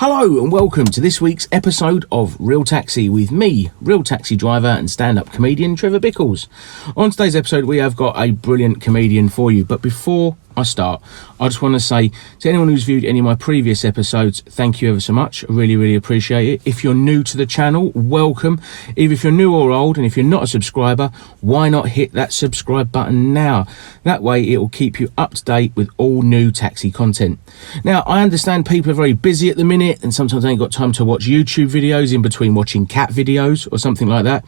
Hello and welcome to this week's episode of Real Taxi with me, real taxi driver and stand-up comedian Trevor Bickles. On today's episode we have got a brilliant comedian for you, but before I start, I just want to say to anyone who's viewed any of my previous episodes, thank you ever so much. I really appreciate it. If you're new to the channel, welcome. Either if you're new or old, and if you're not a subscriber, why not hit that subscribe button now? That way it will keep you up to date with all new taxi content. Now, I understand people are very busy at the minute and sometimes they ain't got time to watch YouTube videos in between watching cat videos or something like that.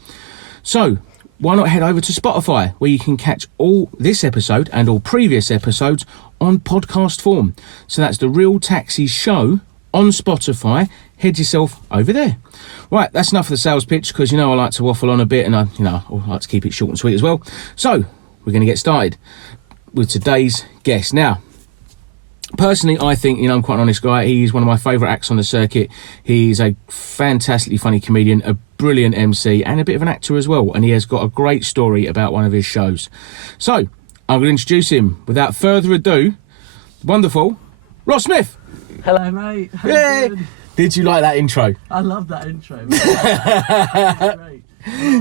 So why not head over to Spotify, where you can catch all this episode and all previous episodes on podcast form. So that's the Real Taxi Show on Spotify. Head yourself over there. Right, that's enough of the sales pitch, because you know I like to waffle on a bit, and I like to keep it short and sweet as well. So we're going to get started with today's guest. Now, personally, I think, I'm quite an honest guy. He's one of my favourite acts on the circuit. He's a fantastically funny comedian, a brilliant MC, and a bit of an actor as well. And he has got a great story about one of his shows. So, I'm going to introduce him. Without further ado, wonderful Ross Smith. Hello, mate. Yeah. Did you like that intro? I love that intro. Great.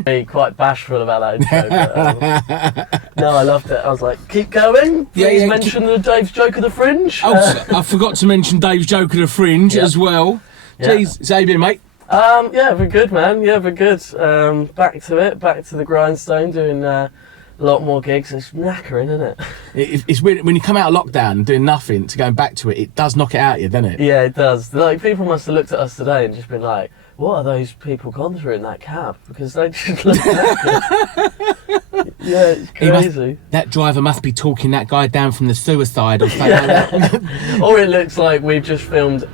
Be quite bashful about that intro, but, no, I loved it. I was like, keep going. Please mention the Dave's Joke of the Fringe. Oh, I forgot to mention Dave's Joke of the Fringe as well. Jeez, so how you been, mate? Yeah, we're good, man. Yeah, we're good. Back to it, back to the grindstone, doing a lot more gigs. It's knackering, isn't it? It's weird when you come out of lockdown and doing nothing to going back to it. It does knock it out of you, doesn't it? Yeah, it does. Like, people must have looked at us today and just been like, what are those people gone through in that cab? Because they just look knackered. Yeah, it's crazy. That driver must be talking that guy down from the suicide or something. Or it looks like we've just filmed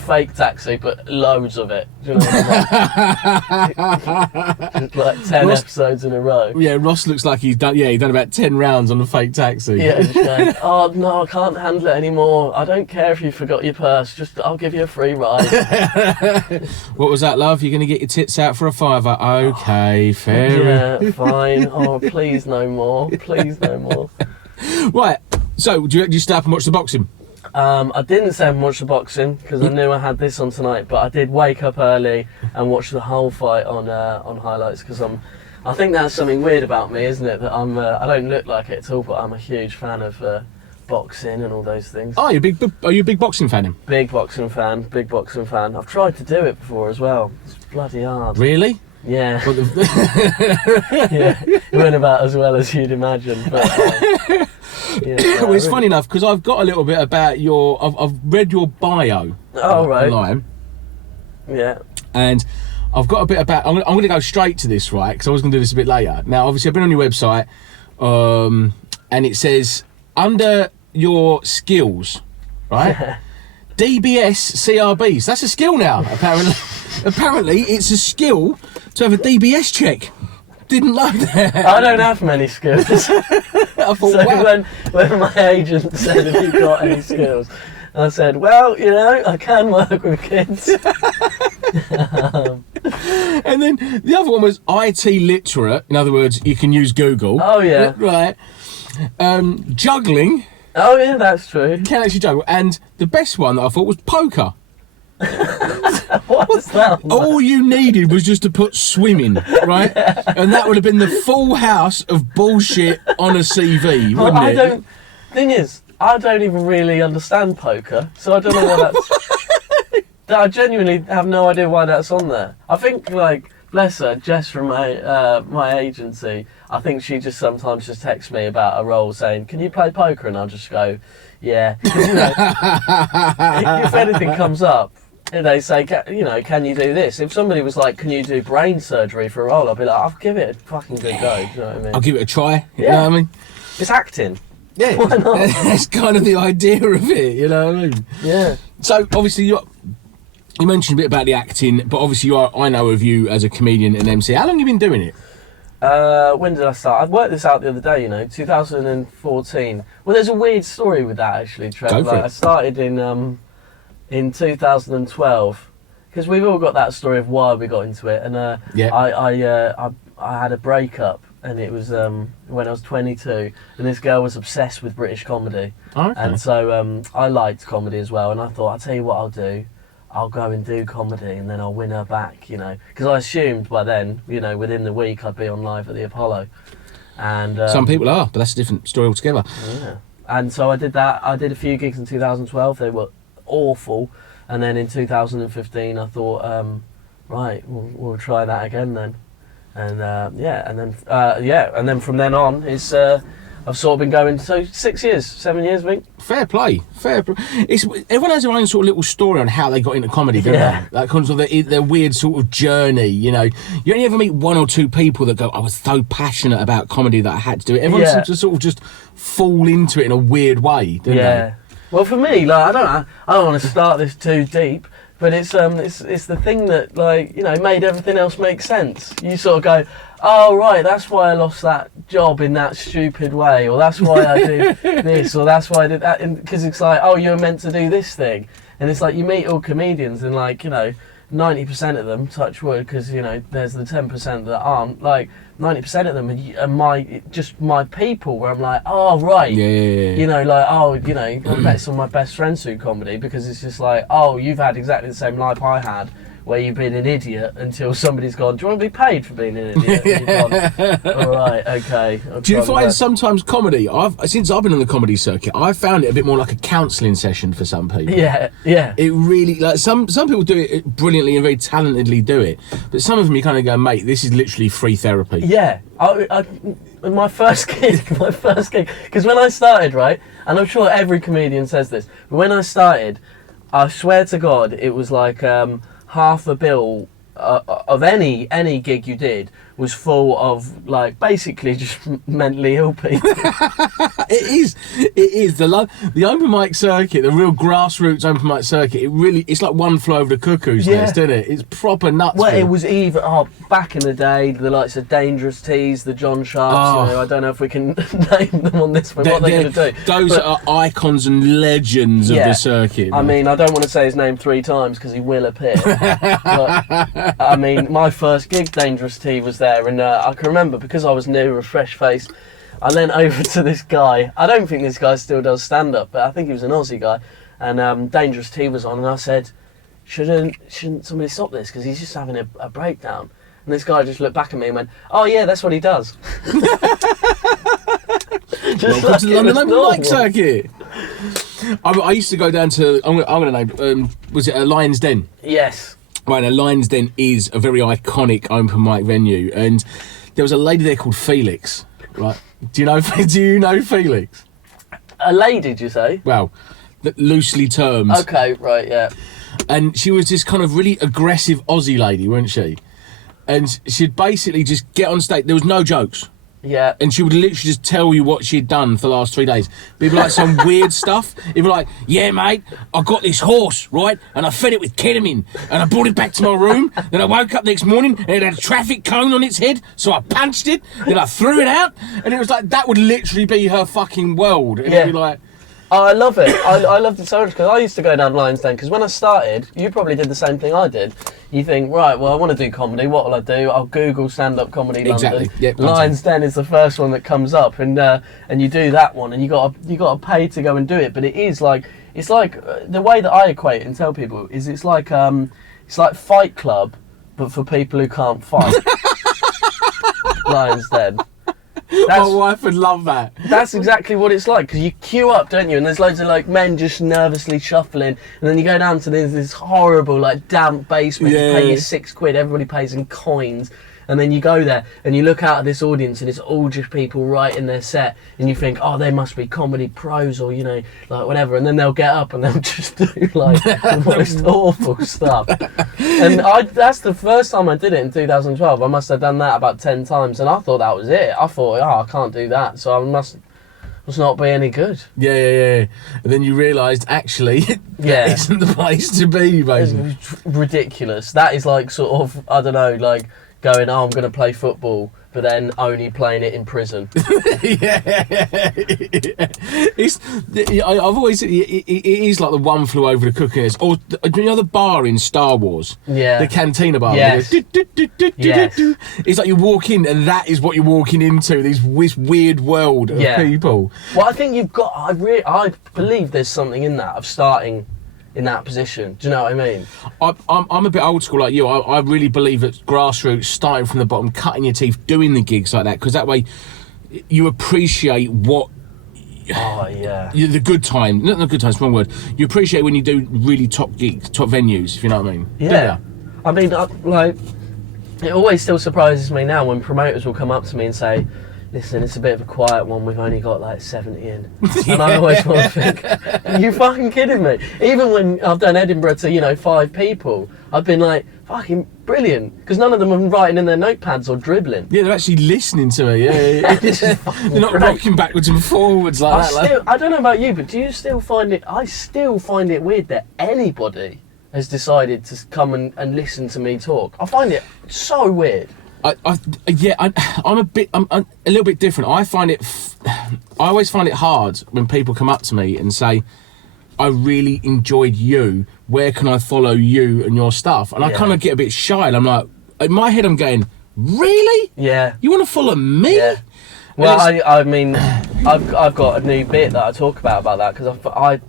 Fake Taxi, but loads of it. Do you know what I mean? Just like 10 episodes in a row. Yeah, Ross looks like he's done about 10 rounds on the Fake Taxi. Yeah, just going, oh no, I can't handle it anymore. I don't care if you forgot your purse, I'll give you a free ride. What was that, love? You're going to get your tits out for a fiver? Okay, fair. Yeah, fine. Oh, please no more. Please no more. Right, so do you stay up and watch the boxing? I didn't say and watch the boxing because I knew I had this on tonight, but I did wake up early and watch the whole fight on highlights, because I think that's something weird about me, isn't it? That I don't look like it at all, but I'm a huge fan of boxing and all those things. Oh, are you a big boxing fan then? Big boxing fan. I've tried to do it before as well. It's bloody hard. Really? Yeah. Yeah, it went about as well as you'd imagine, but. Yeah, well, it's funny enough, because I've got a little bit about I've read your bio online. Yeah. And I've got a bit about, I'm going to go straight to this, right, because I was going to do this a bit later. Now, obviously, I've been on your website, and it says, under your skills, right, DBS CRBs. That's a skill now, apparently. Apparently, it's a skill to have a DBS check. Didn't know that. I don't have many skills. I thought, so wow. when my agent said, have you got any skills? I said, well, I can work with kids. And then the other one was IT literate. In other words, you can use Google. Oh, yeah. Right. Juggling. Oh, yeah, that's true. Can actually juggle. And the best one that I thought was poker. What's that? All you needed was just to put swimming, right? Yeah. And that would have been the full house of bullshit on a CV, wouldn't it? Thing is, I don't even really understand poker, so I don't know why that's... I genuinely have no idea why that's on there. I think, bless her, Jess from my agency, I think she just sometimes just texts me about a role saying, can you play poker? And I'll just go, yeah. If anything comes up, they say, can you do this? If somebody was like, can you do brain surgery for a role? I'll be like, I'll give it a fucking good go. Do you know what I mean? I'll give it a try. You know what I mean? It's acting. Yeah. Why not? That's kind of the idea of it, you know what I mean? Yeah. So, obviously, you mentioned a bit about the acting, but obviously I know of you as a comedian and MC. How long have you been doing it? When did I start? I worked this out the other day, 2014. Well, there's a weird story with that, actually, Trev. I started in 2012, because we've all got that story of why we got into it, and I had a breakup, and it was when I was 22, and this girl was obsessed with British comedy, and so I liked comedy as well, and I thought, I'll tell you what I'll do, I'll go and do comedy and then I'll win her back, you know, because I assumed by then, you know, within the week I'd be on live at the Apollo. And some people are, but that's a different story altogether. Yeah. And so I did that. I did a few gigs in 2012. They were awful. And then in 2015, I thought, right, we'll try that again then. And and then from then on, it's I've sort of been going 7 years, I think. Fair play. It's everyone has their own sort of little story on how they got into comedy, don't they? Like kind of their weird sort of journey. You know, you only ever meet one or two people that go, "I was so passionate about comedy that I had to do it." Everyone seems to sort of just fall into it in a weird way, don't they? Well, for me, like I don't want to start this too deep. But it's the thing that, like, you know, made everything else make sense. You sort of go, oh right, that's why I lost that job in that stupid way, or that's why I did this, or that's why I did that, because it's like, oh, you're meant to do this thing, and it's like you meet all comedians and, like, you know, 90% of them, touch wood, because, you know, there's the 10% that aren't, like 90% of them are my people, where I'm like, oh right, you know, like, oh, you know, I bet some of my best friends do comedy, because it's just like, oh, you've had exactly the same life I had, where you've been an idiot until somebody's gone, do you want to be paid for being an idiot? And you've gone, all right, okay. Do you find sometimes comedy, since I've been on the comedy circuit, I've found it a bit more like a counselling session for some people. Yeah. It really, like, some people do it brilliantly and very talentedly do it, but some of them you kind of go, mate, this is literally free therapy. Yeah. My first gig, because when I started, right, and I'm sure every comedian says this, but when I started, I swear to God, it was like half a bill of any gig you did was full of, like, basically just mentally ill people. It is the open mic circuit, the real grassroots open mic circuit. It's like one flew over the cuckoo's nest, isn't it? It's proper nuts. Well, it was even back in the day, the likes of Dangerous Tees, the John Sharps. You know, I don't know if we can name them on this one. What they're going to do? Those are icons and legends of the circuit. I mean, I don't want to say his name 3 times because he will appear. But, I mean, my first gig, Dangerous Tee, was there, and I can remember, because I was new, a fresh face, I leant over to this guy. I don't think this guy still does stand-up, but I think he was an Aussie guy, and Dangerous Tee was on, and I said, shouldn't somebody stop this, because he's just having a breakdown. And this guy just looked back at me and went, oh yeah, that's what he does. Welcome to the London Open Mic Circuit. I used to go down to, I'm going to name, was it a Lion's Den? Yes. Right, now Lion's Den is a very iconic open mic venue, and there was a lady there called Felix. Right? Do you know Felix? A lady, did you say? Well, loosely termed. Okay, right, yeah. And she was this kind of really aggressive Aussie lady, wasn't she? And she'd basically just get on stage. There was no jokes. Yeah. And she would literally just tell you what she'd done for the last 3 days. But it'd be like some weird stuff. It'd be like, yeah, mate, I got this horse, right? And I fed it with ketamine. And I brought it back to my room. Then I woke up next morning and it had a traffic cone on its head. So I punched it. Then I threw it out. And it was like, that would literally be her fucking world. And it'd be like... Oh, I love it. I loved it so much, because I used to go down Lion's Den, because when I started, you probably did the same thing I did. You think, right, well, I want to do comedy. What will I do? I'll Google stand-up comedy London. Yep, Lion's Den is the first one that comes up, and you do that one, and you got to pay to go and do it. But it's like the way that I equate it and tell people is it's like Fight Club, but for people who can't fight. Lion's Den. My wife would love that. That's exactly what it's like, because you queue up, don't you? And there's loads of, like, men just nervously shuffling, and then you go down to this horrible, like, damp basement. You pay your £6. Everybody pays in coins. And then you go there and you look out at this audience and it's all just people writing their set, and you think, oh, they must be comedy pros, or, you know, like whatever. And then they'll get up and they'll just do like the most awful stuff. And that's the first time I did it in 2012. I must have done that about 10 times, and I thought that was it. I thought, oh, I can't do that, so I must not be any good. Yeah. And then you realised, actually, that isn't the place to be, basically. It's ridiculous. That is like sort of, I don't know, like going, oh, I'm going to play football, but then only playing it in prison. I've always, it is like the one flew over the cuckoo's nest. Or, do you know the bar in Star Wars? Yeah. The cantina bar. Yes. It's like you walk in and that is what you're walking into, this weird world of people. Well, I think you've got, I believe there's something in that of starting in that position. Do you know what I mean? I'm a bit old school like you. I really believe that grassroots, starting from the bottom, cutting your teeth, doing the gigs like that, because that way you appreciate what. Oh yeah. The good time, not the good times, wrong word. You appreciate when you do really top gigs, top venues, if you know what I mean. Yeah. I mean, like, it always still surprises me now when promoters will come up to me and say, listen, it's a bit of a quiet one, we've only got like 70 in. And I always want to think, are you fucking kidding me? Even when I've done Edinburgh to, 5 people, I've been like, fucking brilliant. Because none of them are writing in their notepads or dribbling. Yeah, they're actually listening to me. Yeah. They're not rocking backwards and forwards like that. I don't know about you, but do you still find it, I still find it weird that anybody has decided to come and listen to me talk. I find it so weird. I'm a little bit different. I always find it hard when people come up to me and say, I really enjoyed you. Where can I follow you and your stuff? And I kind of get a bit shy. And I'm like, in my head, I'm going, really? Yeah. You want to follow me? Yeah. Well, I mean, I've got a new bit that I talk about that because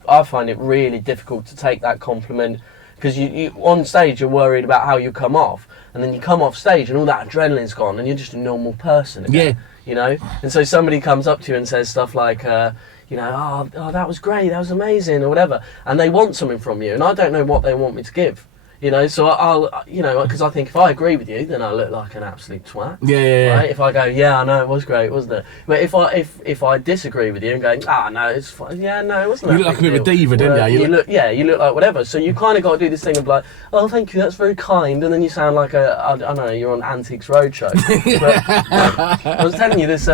I find it really difficult to take that compliment because you on stage you're worried about how you come off. And then you come off stage and all that adrenaline's gone and you're just a normal person again, And so somebody comes up to you and says stuff like, oh, that was great, that was amazing, or whatever. And they want something from you and I don't know what they want me to give. So I'll, because I think if I agree with you, then I look like an absolute twat. Yeah. Right? If I go, yeah, I know it was great, wasn't it? But if I disagree with you and go, no, it's fine. Yeah, no, it wasn't. You look like a bit of a diva, didn't you? You look like whatever. So you kind of got to do this thing of like, oh, thank you, that's very kind, and then you sound like I don't know, you're on Antiques Roadshow. But I was telling you this.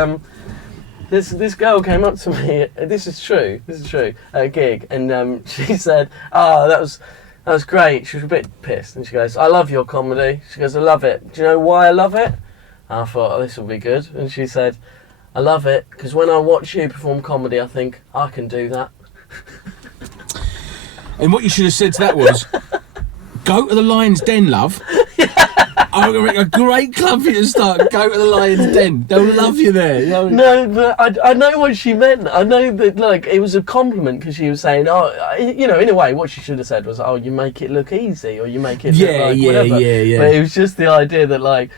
This girl came up to me. This is true. At a gig, and she said, that was great. She was a bit pissed. And she goes, I love your comedy. She goes, I love it. Do you know why I love it? And I thought, this will be good. And she said, I love it because when I watch you perform comedy, I think, I can do that. And what you should have said to that was, go to the Lion's Den, love. I'm going to make a great club for you to start. Go to the Lion's Den. They'll love you there. No, but I know what she meant. I know that, it was a compliment because she was saying, in a way, what she should have said was, you make it look easy or you make it look like whatever. Yeah. But it was just the idea that,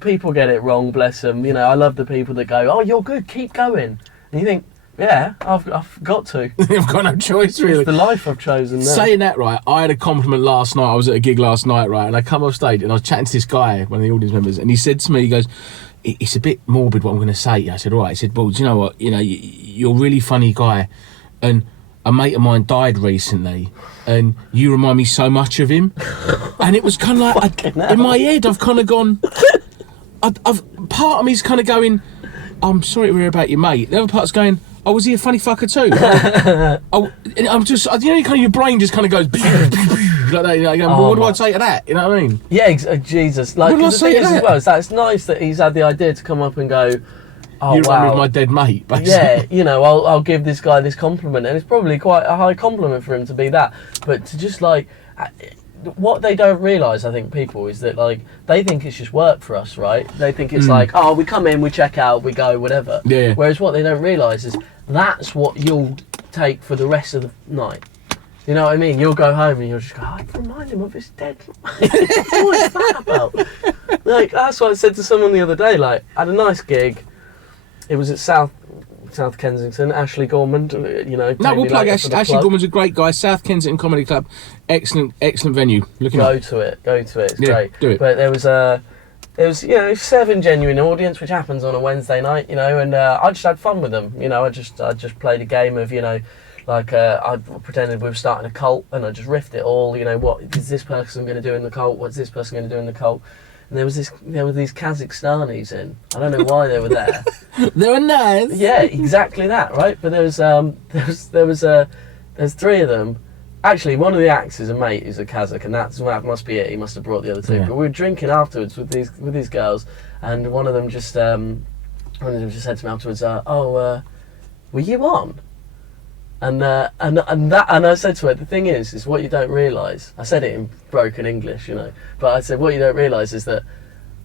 people get it wrong, bless them. I love the people that go, oh, you're good, keep going. And you think, yeah, I've got to. I've got no choice, really. It's the life I've chosen now. Saying that, right, I had a compliment last night. I was at a gig last night, right, and I come off stage and I was chatting to this guy, one of the audience members, and he said to me, he goes, it's a bit morbid what I'm going to say. I said, all right. He said, well, do you know what? You're a really funny guy, and a mate of mine died recently, and you remind me so much of him. And it was kind of like, in my head, I've kind of gone, part of me's kind of going, I'm sorry to hear about your mate. The other part's going, oh, was he a funny fucker too? And I'm just, kind of your brain just kind of goes like that. Well, what do I say to that? You know what I mean? Yeah, Jesus. What do I say to that? As well, it's nice that he's had the idea to come up and go, oh, you remind me of my dead mate, basically. Yeah, I'll give this guy this compliment, and it's probably quite a high compliment for him to be that. But to just what they don't realise, I think, people, is that they think it's just work for us, right? They think it's we come in, we check out, we go, whatever. Yeah. Whereas what they don't realise is that's what you'll take for the rest of the night. You know what I mean? You'll go home and you'll just go, I'd remind him of his dead mate. What is that about? That's what I said to someone the other day. I had a nice gig. It was at South Kensington. Ashley Gorman, No, we'll plug Ashley Gorman's a great guy. South Kensington Comedy Club, excellent venue. Go to it. It's great. Do it. But there was 7 genuine audience, which happens on a Wednesday night, and I just had fun with them. I just played a game of, I pretended we were starting a cult, and I just riffed it all. What is this person going to do in the cult? What's this person going to do in the cult? And there were these Kazakhstanis in. I don't know why they were there. They were nice. Yeah, exactly that, right? But there's 3 of them. Actually, one of the acts is a mate who's a Kazakh, and that must be it. He must have brought the other 2. Yeah. But we were drinking afterwards with these girls, and one of them just said to me afterwards, "Were you on?" And I said to her, the thing is what you don't realise. I said it in broken English, but I said what you don't realise is that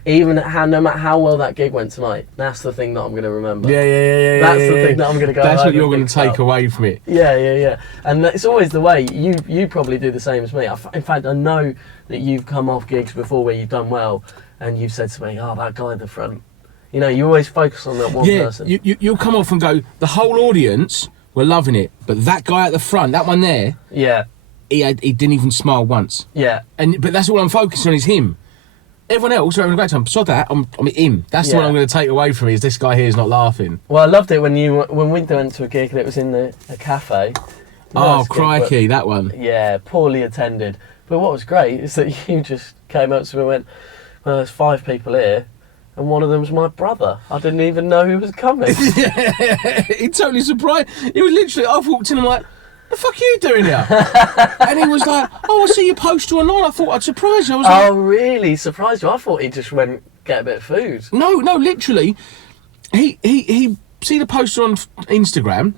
even no matter how well that gig went tonight, that's the thing that I'm going to remember. Yeah. That's the thing that I'm going to go. That's home what you're and going to take away from it. Yeah. And it's always the way. You probably do the same as me. In fact, I know that you've come off gigs before where you've done well, and you've said to me, "Oh, that guy in the front." You know, you always focus on that one person. You'll come off and go, the whole audience were loving it, but that guy at the front, that one there, he didn't even smile once. Yeah. But that's all I'm focusing on is him. Everyone else are having a great time. Sod that, I'm him. That's the one I'm going to take away from it, is this guy here is not laughing. Well, I loved it when we went to a gig and it was in a cafe. Oh, crikey, that one. Yeah, poorly attended. But what was great is that you just came up to me and went, well, there's 5 people here, and one of them was my brother. I didn't even know he was coming. He totally surprised. He was literally, I walked in and I'm like, the fuck are you doing here? And he was like, oh, I see your poster online. I thought I'd surprise you. I was like, oh, really? Surprised you? I thought he just went get a bit of food. No, literally. He see the poster on Instagram and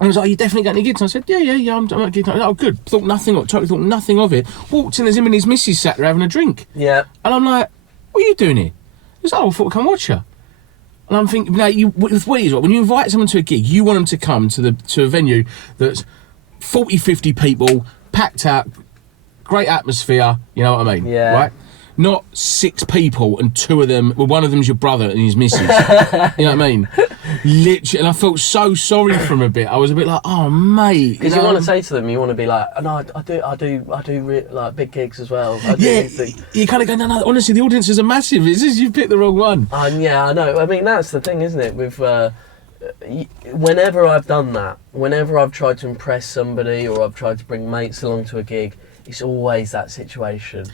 he was like, are you definitely getting a gigs? And I said, yeah, I'm at gigs. Oh, good. Totally thought nothing of it. Walked in, there's him and his missus sat there having a drink. Yeah. And I'm like, what are you doing here? He was like, oh, I thought I'd come watch you. And I'm thinking, now, with what it is, when you invite someone to a gig, you want them to come to a venue that's 40, 50 people, packed out, great atmosphere, you know what I mean? Yeah. Right? Not 6 people and 2 of them, well, one of them's your brother and his missus. You know what I mean? Literally, and I felt so sorry for him a bit. I was a bit like, oh, mate. Because you want to say to them, you want to be like, oh, no, I do like big gigs as well. You kind of go, no, honestly, the audiences are massive. It's just you picked the wrong one. Yeah, I know. I mean, that's the thing, isn't it? With whenever I've done that, whenever I've tried to impress somebody or I've tried to bring mates along to a gig, it's always that situation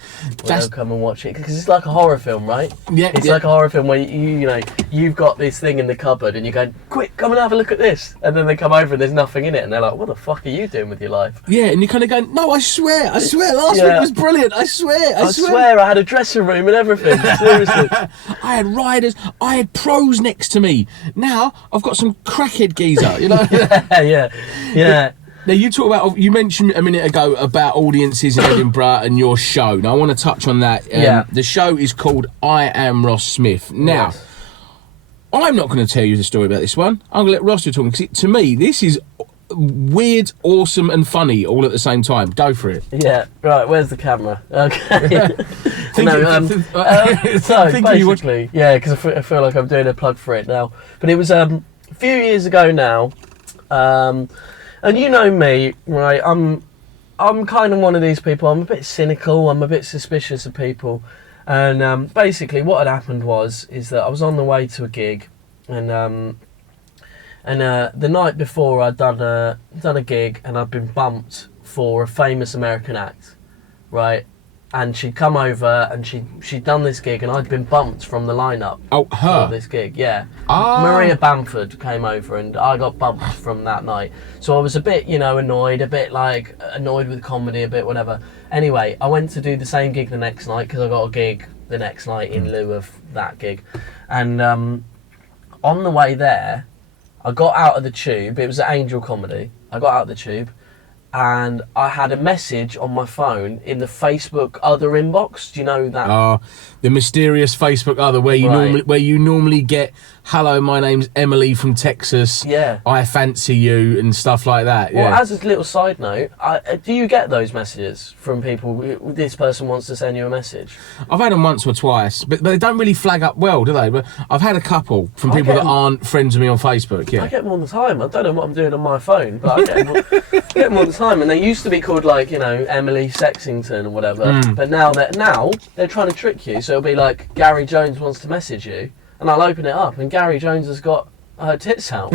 where they'll come and watch it, because it's like a horror film, right? Yeah, it's like a horror film where you've got this thing in the cupboard and you're going, quick, come and have a look at this, and then they come over and there's nothing in it, and they're like, what the fuck are you doing with your life? Yeah, and you kind of go, no, I swear, last week was brilliant. I swear, I had a dressing room and everything. Seriously, I had riders, I had pros next to me. Now I've got some crackhead geezer, you know. yeah. Now you mentioned a minute ago about audiences in Edinburgh and your show. Now I want to touch on that. The show is called I Am Ross Smith. Now, yes. I'm not going to tell you the story about this one. I'm going to let Ross do talking, because to me this is weird, awesome and funny all at the same time. Go for it. Yeah, right, where's the camera? Okay. Basically, yeah, because I feel like I'm doing a plug for it now. But it was a few years ago now, and you know me, right? I'm kind of one of these people. I'm a bit cynical. I'm a bit suspicious of people. And basically, what had happened is that I was on the way to a gig, and the night before I'd done a gig, and I'd been bumped for a famous American act, right? And she'd come over and she'd done this gig, and I'd been bumped from the lineup. Oh, her? For this gig, yeah. Ah. Maria Bamford came over and I got bumped from that night. So I was a bit, annoyed, a bit like annoyed with comedy, a bit whatever. Anyway, I went to do the same gig the next night because I got a gig the next night in lieu of that gig. And on the way there, I got out of the tube. It was at Angel Comedy. I got out of the tube, and I had a message on my phone in the Facebook other inbox. Do you know that? The mysterious Facebook other, where you normally get, hello, my name's Emily from Texas. Yeah. I fancy you and stuff like that. Well, yeah. as a little side note, do you get those messages from people? This person wants to send you a message. I've had them once or twice, but they don't really flag up well, do they? But I've had a couple from people that aren't friends with me on Facebook. Yeah. I get them all the time. I don't know what I'm doing on my phone, but I get them all the time. And they used to be called Emily Sexington or whatever. But now they're trying to trick you. So it'll be like, Gary Jones wants to message you, and I'll open it up, and Gary Jones has got her tits out.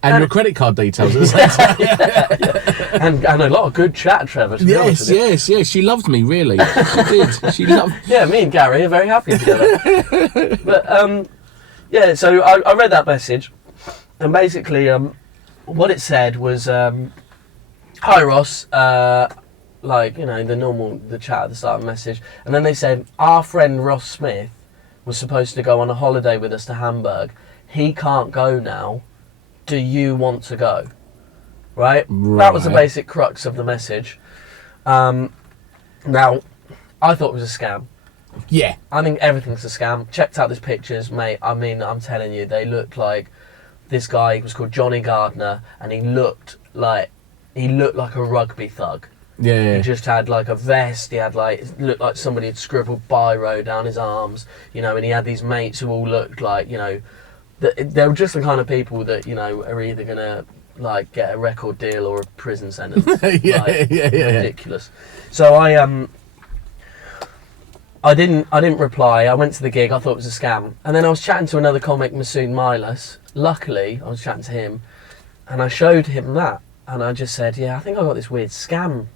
And your credit card details. And a lot of good chat, Trevor. Yes. She loved me, really. She did. She loved. Yeah, me and Gary are very happy together. But so I read that message, and basically, what it said was, "Hi Ross." The chat at the start of the message, and then they said, our friend Ross Smith was supposed to go on a holiday with us to Hamburg. He can't go now. Do you want to go? Right? That was the basic crux of the message. Now, I thought it was a scam. Yeah. I think everything's a scam. Checked out these pictures, mate. I mean, I'm telling you, they look like this guy was called Johnny Gardner, and he looked like a rugby thug. Yeah. He just had like a vest. He had like, it looked like somebody had scribbled biro down his arms, you know. And he had these mates who all looked like, you know, they were just the kind of people that, you know, are either gonna like get a record deal or a prison sentence. Yeah, like, yeah. Ridiculous. So I didn't reply. I went to the gig. I thought it was a scam. And then I was chatting to another comic, Masood Milas. Luckily, I was chatting to him, and I showed him that, and I just said, "Yeah, I think I got this weird scam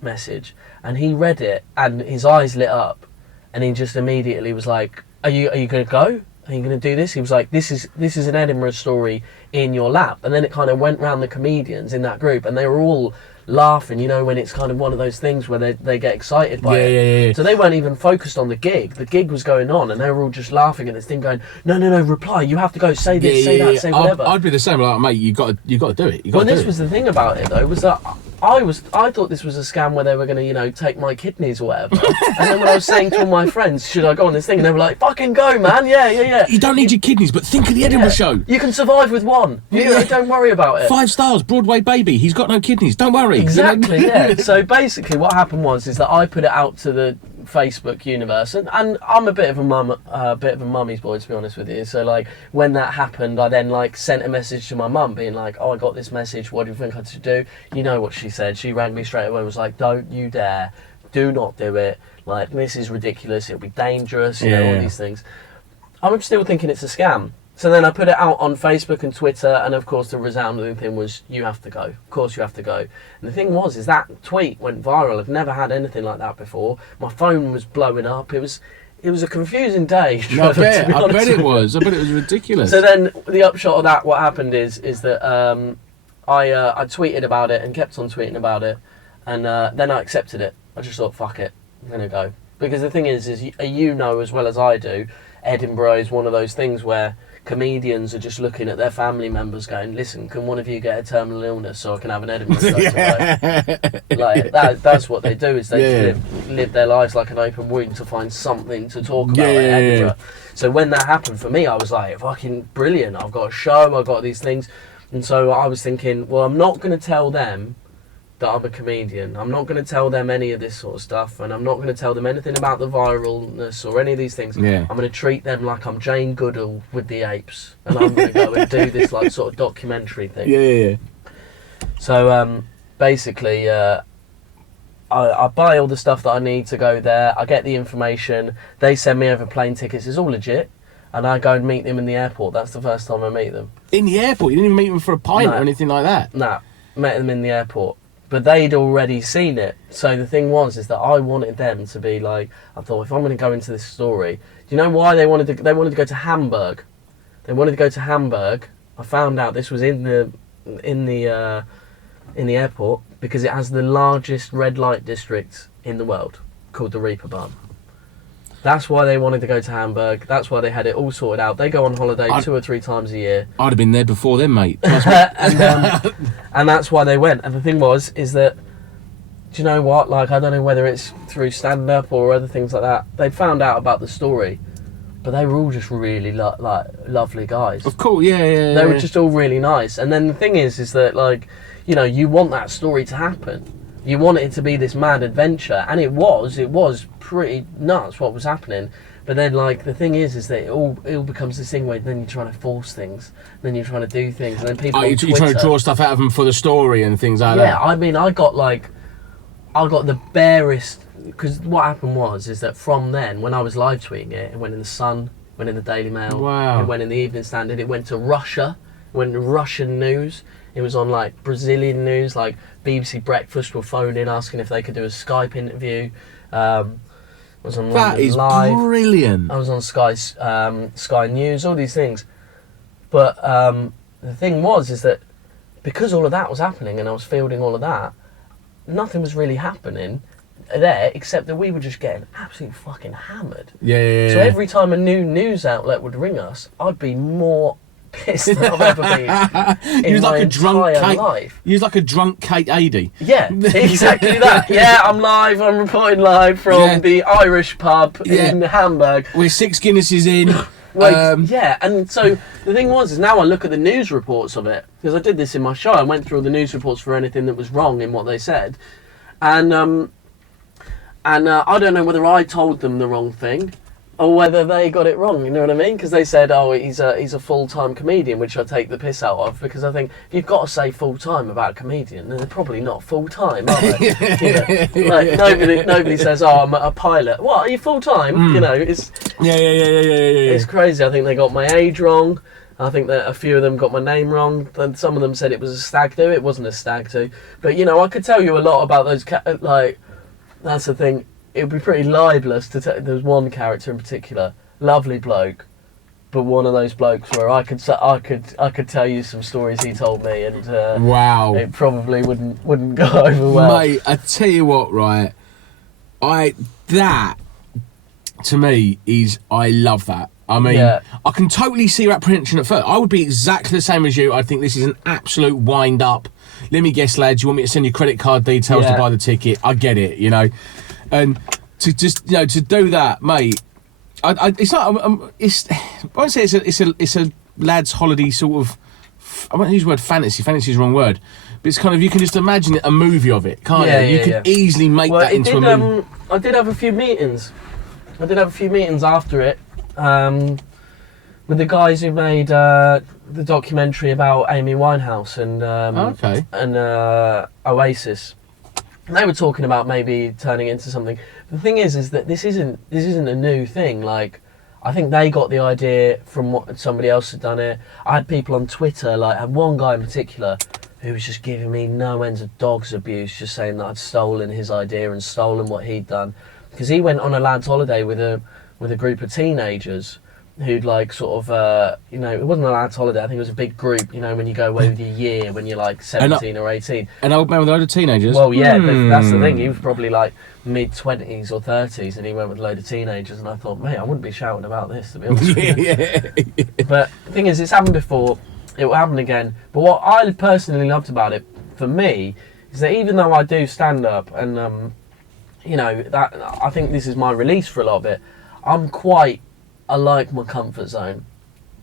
message." And he read it, and his eyes lit up, and he just immediately was like, "Are you going to go? Are you going to do this?" He was like, "This is an Edinburgh story in your lap." And then it kind of went round the comedians in that group, and they were all laughing, you know, when it's kind of one of those things where they get excited by it. Yeah. So they weren't even focused on the gig. The gig was going on, and they were all just laughing at this thing, going, "No, reply. You have to go. Say this, say that, say whatever." I'd be the same. Like, mate, you got to do it. Well, this was the thing about it though, was that I thought this was a scam where they were going to, you know, take my kidneys or whatever. And then when I was saying to all my friends, "Should I go on this thing?" and they were like, "Fucking go, man! Yeah." You don't need your kidneys, but think of the Edinburgh show. You can survive with one. You know, don't worry about it. 5 stars, Broadway baby. He's got no kidneys. Don't worry. Exactly. Yeah. So basically, what happened was that I put it out to the Facebook universe, and I'm a bit of a mummy's boy, to be honest with you. So like when that happened, I then like sent a message to my mum, being like, "Oh, I got this message. What do you think I should do?" You know what she said? She rang me straight away and was like, "Don't you dare! Do not do it. Like, this is ridiculous. It'll be dangerous. You know, all these things." I'm still thinking it's a scam. So then I put it out on Facebook and Twitter, and of course the resounding thing was, "You have to go. Of course you have to go." And the thing was, is that tweet went viral. I've never had anything like that before. My phone was blowing up. It was a confusing day. No, I bet it was. I bet it was ridiculous. So then the upshot of that, what happened is that I tweeted about it and kept on tweeting about it, and then I accepted it. I just thought, fuck it, I'm gonna go. Because the thing is you know as well as I do, Edinburgh is one of those things where comedians are just looking at their family members going, "Listen, can one of you get a terminal illness so I can have an Edinburgh show tonight?" Like that's what they do, is they just live their lives like an open wound to find something to talk about at Edinburgh. So when that happened for me, I was like, fucking brilliant. I've got a show, I've got these things. And so I was thinking, well, I'm not going to tell them that I'm a comedian. I'm not going to tell them any of this sort of stuff, and I'm not going to tell them anything about the viralness or any of these things. I'm going to treat them like I'm Jane Goodall with the apes, and I'm going to go and do this like sort of documentary thing. So basically, I buy all the stuff that I need to go there. I get the information. They send me over plane tickets. It's all legit. And I go and meet them in the airport. That's the first time I meet them. In the airport? You didn't even meet them for a pint or anything like that? No, met them in the airport. But they'd already seen it. So the thing was, is that I wanted them to be like, I thought, if I'm going to go into this story, do you know why they wanted to go to Hamburg? They wanted to go to Hamburg. I found out this was in the airport because it has the largest red light district in the world, called the Reeperbahn. That's why they wanted to go to Hamburg. That's why they had it all sorted out. They go on holiday 2 or 3 times a year. I'd have been there before them, mate. And that's why they went. And the thing was, is that, do you know what? Like, I don't know whether it's through stand-up or other things like that. They'd found out about the story, but they were all just really lovely guys. Of course, yeah. They were just all really nice. And then the thing is that, like, you know, you want that story to happen. You want it to be this mad adventure, and it was pretty nuts what was happening. But then, like, the thing is that it all becomes this thing where then you're trying to force things, then you're trying to do things, and then people on Twitter, you're trying to draw stuff out of them for the story and things like that. Yeah, I mean, I got the barest, because what happened was, is that from then, when I was live tweeting it, it went in the Sun, went in the Daily Mail, it went in the Evening Standard, it went to Russia, it went to Russian news. It was on like Brazilian news, like BBC Breakfast were phoning asking if they could do a Skype interview. I was on London Live. Brilliant. I was on Sky News, all these things. But the thing was, is that because all of that was happening and I was fielding all of that, nothing was really happening there except that we were just getting absolutely fucking hammered. Yeah. So every time a new news outlet would ring us, I'd be more pissed that I've ever been in my entire life. You was like a drunk Kate Adie. Yeah, exactly that. Yeah, I'm live. I'm reporting live from the Irish pub in Hamburg. We're 6 Guinnesses in. Yeah, and so the thing is now I look at the news reports of it, because I did this in my show. I went through all the news reports for anything that was wrong in what they said, and I don't know whether I told them the wrong thing or whether they got it wrong, you know what I mean? Because they said, oh, he's a full-time comedian, which I take the piss out of, because I think if you've got to say full-time about a comedian, then they're probably not full-time, are they? You know, like, nobody says, oh, I'm a pilot. What, are you full-time? You know, it's... Yeah. It's crazy. I think they got my age wrong. I think that a few of them got my name wrong. And some of them said it was a stag do. It wasn't a stag do. But, you know, I could tell you a lot about those, like, that's the thing. It would be pretty libelous to tell. There was one character in particular, lovely bloke, but one of those blokes where I could tell you some stories he told me, and wow, it probably wouldn't go over well. Mate, I tell you what, right? That to me is, I love that. I mean, I can totally see your apprehension at first. I would be exactly the same as you. I think this is an absolute wind up. Let me guess, lads. You want me to send you credit card details to buy the ticket? I get it, you know. And to just, you know, to do that, mate, it's not. It's, I won't say it's a lad's holiday sort of. I won't use the word fantasy. Fantasy is the wrong word, but it's kind of, you can just imagine a movie of it, can't you? You can easily make that into a movie. I did have a few meetings. After it, with the guys who made the documentary about Amy Winehouse and Oasis. And they were talking about maybe turning it into something. The thing is that this isn't a new thing. Like, I think they got the idea from what somebody else had done it. I had people on Twitter, like, I had one guy in particular who was just giving me no ends of dog's abuse, just saying that I'd stolen his idea and stolen what he'd done, because he went on a lad's holiday with a group of teenagers who'd, like, sort of, you know, it wasn't a lad's holiday, I think it was a big group, you know, when you go away with your year, when you're like 17 or 18. An old man with a load of teenagers? Well, yeah, that's the thing. He was probably like mid-20s or 30s, and he went with a load of teenagers, and I thought, mate, I wouldn't be shouting about this, to be honest with you. But the thing is, it's happened before, it will happen again. But what I personally loved about it, for me, is that even though I do stand up, and, you know, that I think this is my release for a lot of it, I like my comfort zone.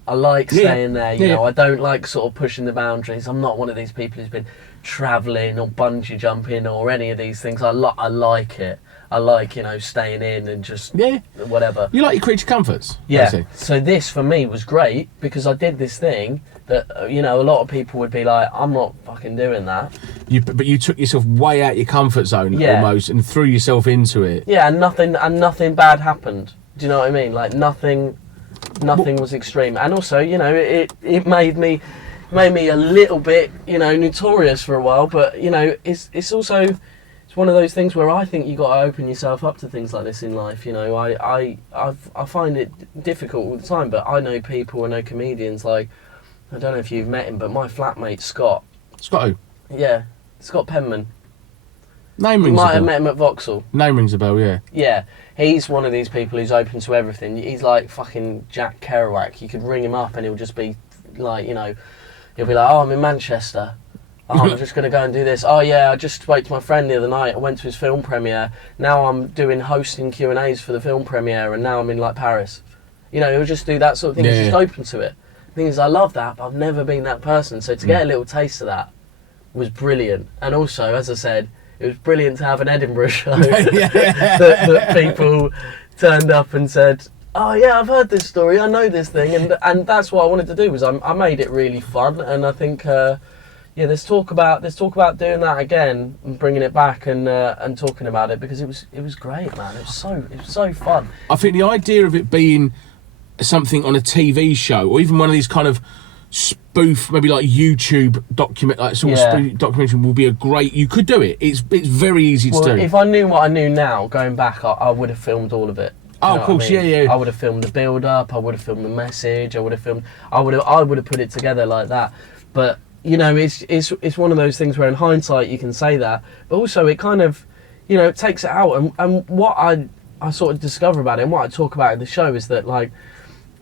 I like staying there, you know. I don't like sort of pushing the boundaries. I'm not one of these people who's been travelling or bungee jumping or any of these things. I like it. I like, you know, staying in and just whatever. You like your creature comforts. Yeah. So this for me was great, because I did this thing that, you know, a lot of people would be like, I'm not fucking doing that. But you took yourself way out your comfort zone almost, and threw yourself into it. Yeah, and nothing bad happened. Do you know what I mean? Like, nothing was extreme. And also, you know, it made me a little bit, you know, notorious for a while. But, you know, it's also, it's one of those things where I think you got to open yourself up to things like this in life. You know, I find it difficult all the time, but I know people, I know comedians, like, I don't know if you've met him, but my flatmate Scott. Scott who? Yeah, Scott Penman. Name rings a bell. You might have met him at Vauxhall. Name rings a bell, yeah. Yeah, he's one of these people who's open to everything. He's like fucking Jack Kerouac. You could ring him up and he'll just be like, you know, he'll be like, oh, I'm in Manchester. Oh, I'm just going to go and do this. Oh, yeah, I just spoke to my friend the other night. I went to his film premiere. Now I'm hosting Q&As for the film premiere, and now I'm in, like, Paris. You know, he'll just do that sort of thing. He's just open to it. The thing is, I love that, but I've never been that person. So to get a little taste of that was brilliant. And also, as I said, it was brilliant to have an Edinburgh show that people turned up and said, oh yeah, I've heard this story, I know this thing, and that's what I wanted to do. Was I made it really fun, and I think let's talk about doing that again and bringing it back and talking about it, because it was great, man. It was so fun. I think the idea of it being something on a TV show, or even one of these kind of spoof, maybe like YouTube documentary, will be a great. You could do it. It's very easy to do. If I knew what I knew now, going back, I would have filmed all of it. Oh, of course, I mean? Yeah. I would have filmed the build-up. I would have filmed the message. I would have put it together like that. But you know, it's one of those things where in hindsight you can say that, but also it kind of, you know, it takes it out. And what I sort of discover about it, and what I talk about in the show, is that, like,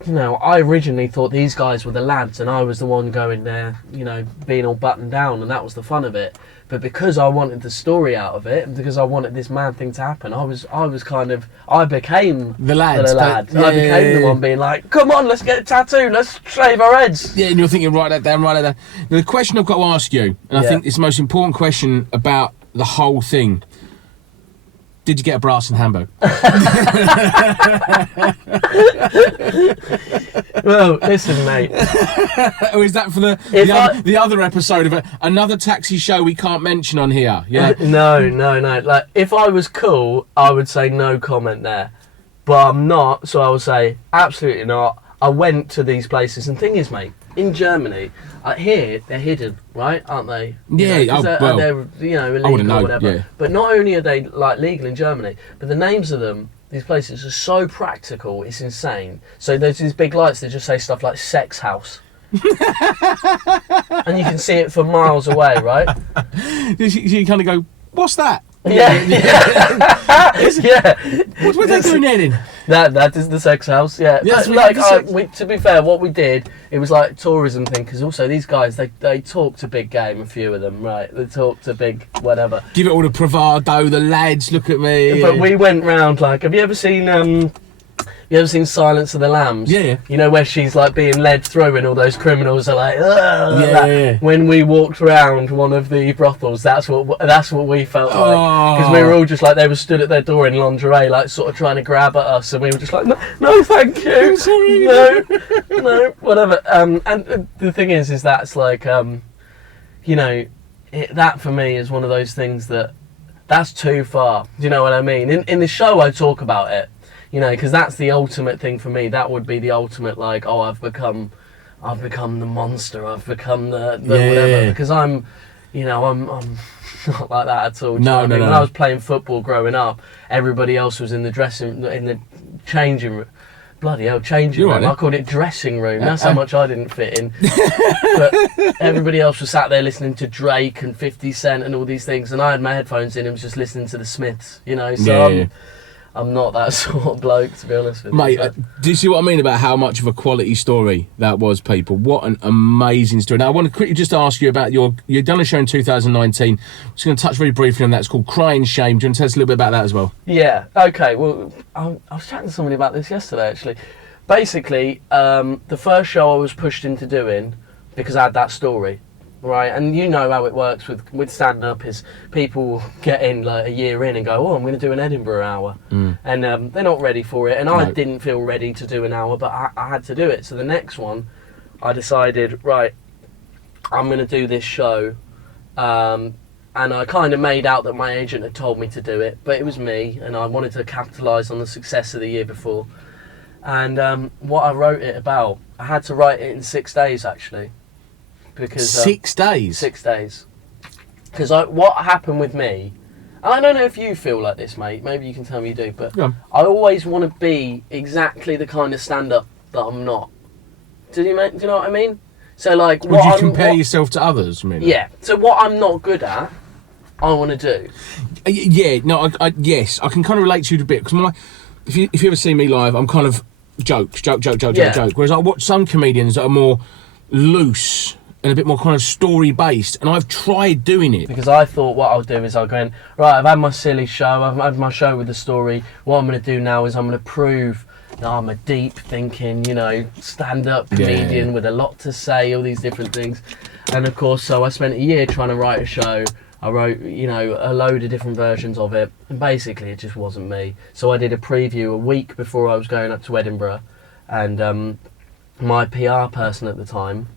you know, I originally thought these guys were the lads and I was the one going there, you know, being all buttoned down, and that was the fun of it. But because I wanted the story out of it, and because I wanted this mad thing to happen, I became the lads. I became the one being like, come on, let's get a tattoo, let's shave our heads. Yeah, and you're thinking, write that down. Now, the question I've got to ask you, and I think it's the most important question about the whole thing. Did you get a brass in Hamburg? Well, listen, mate. Or is that for the other episode of another taxi show we can't mention on here? Yeah. No. Like, if I was cool, I would say no comment there. But I'm not, so I would say absolutely not. I went to these places, and thing is, mate, in Germany, here they're hidden, right? Aren't they? They're illegal or whatever. Yeah. But not only are they like legal in Germany, but the names of them, these places, are so practical. It's insane. So there's these big lights that just say stuff like "sex house," and you can see it for miles away, right? You kind of go, "What's that?" Yeah. What's that doing in? That is the sex house, yeah. Yes, to be fair, what we did, it was like a tourism thing, because also these guys, they talk to big game, a few of them, right? They talk to big whatever. Give it all the bravado, the lads, look at me. But we went round, like, have you ever seen Silence of the Lambs? Yeah. You know, where she's like being led through and all those criminals are like, yeah. When we walked round one of the brothels, that's what we felt like. Because we were all just like, they were stood at their door in lingerie, like sort of trying to grab at us, and we were just like, no thank you. Sorry. No, whatever. And the thing is that's like, you know, that for me is one of those things that's too far. Do you know what I mean? In the show I talk about it. You know, because that's the ultimate thing for me. That would be the ultimate, like, oh, I've become the monster. I've become the whatever. Because I'm not like that at all. No. When I was playing football growing up, everybody else was in the changing room. Bloody hell, changing room. I called it dressing room. That's how much I didn't fit in. But everybody else was sat there listening to Drake and 50 Cent and all these things, and I had my headphones in and was just listening to the Smiths. You know, so I'm not that sort of bloke, to be honest with you. Mate, do you see what I mean about how much of a quality story that was, people? What an amazing story. Now, I want to quickly just ask you about you've done a show in 2019. I'm just going to touch very briefly on that. It's called Crying Shame. Do you want to tell us a little bit about that as well? Yeah, okay. Well, I was chatting to somebody about this yesterday, actually. Basically, the first show I was pushed into doing, because I had that story, right? And you know how it works with stand-up, is people get in like a year in and go, oh, I'm going to do an Edinburgh hour. And they're not ready for it. And I didn't feel ready to do an hour, but I had to do it. So the next one, I decided, right, I'm going to do this show. And I kind of made out that my agent had told me to do it, but it was me, and I wanted to capitalise on the success of the year before. And what I wrote it about, I had to write it in 6 days, actually. Because 6 days? 6 days. Because what happened with me, and I don't know if you feel like this, mate, maybe you can tell me you do, but I always want to be exactly the kind of stand-up that I'm not. Do you know what I mean? So, like, would you compare yourself to others, maybe? Yeah. So what I'm not good at, I want to do. Yeah, no, yes, I can kind of relate to you a bit, because if you ever see me live, I'm kind of joke. Whereas I watch some comedians that are more loose and a bit more kind of story-based, and I've tried doing it. Because I thought what I'll do is I'll go in, right, I've had my silly show, I've had my show with the story, what I'm going to do now is I'm going to prove that I'm a deep-thinking, you know, stand-up comedian with a lot to say, all these different things. And of course, so I spent a year trying to write a show. I wrote, you know, a load of different versions of it, and basically it just wasn't me. So I did a preview a week before I was going up to Edinburgh, and my PR person at the time,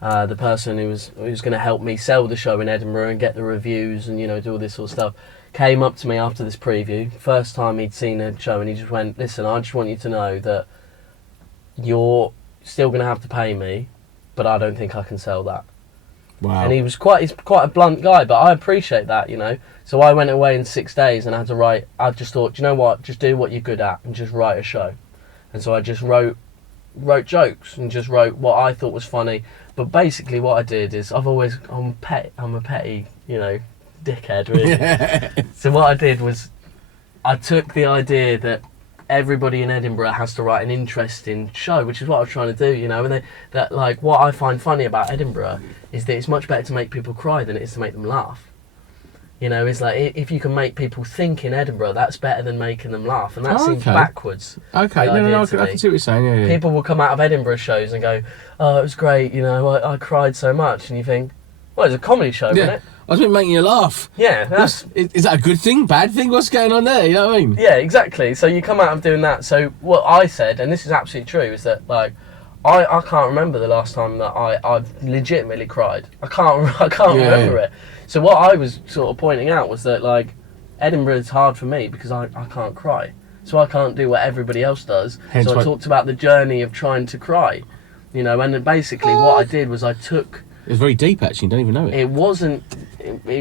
the person who was going to help me sell the show in Edinburgh and get the reviews and, you know, do all this sort of stuff, came up to me after this preview, first time he'd seen a show, and he just went, listen, I just want you to know that you're still going to have to pay me, but I don't think I can sell that. Wow. And he's quite a blunt guy, but I appreciate that, you know. So I went away in 6 days and I had to write, I just thought, do you know what, just do what you're good at and just write a show. And so I just wrote jokes and just wrote what I thought was funny. But basically what I did is I'm a petty, you know, dickhead, really. So what I did was I took the idea that everybody in Edinburgh has to write an interesting show, which is what I was trying to do, you know. And that like what I find funny about Edinburgh is that it's much better to make people cry than it is to make them laugh. You know, it's like if you can make people think in Edinburgh, that's better than making them laugh, and that seems backwards. Okay, no, I can see what you're saying. Yeah. People will come out of Edinburgh shows and go, "Oh, it was great," you know, I cried so much, and you think, well, it's a comedy show, isn't it? I was making you laugh. Yeah, is that a good thing, bad thing? What's going on there? You know what I mean? Yeah, exactly. So you come out of doing that. So what I said, and this is absolutely true, is that like I can't remember the last time that I've legitimately cried. I can't remember it. So what I was sort of pointing out was that like Edinburgh is hard for me because I can't cry. So I can't do what everybody else does. So I talked about the journey of trying to cry, you know, and then basically what I did was I took... It was very deep actually, you don't even know it. It wasn't...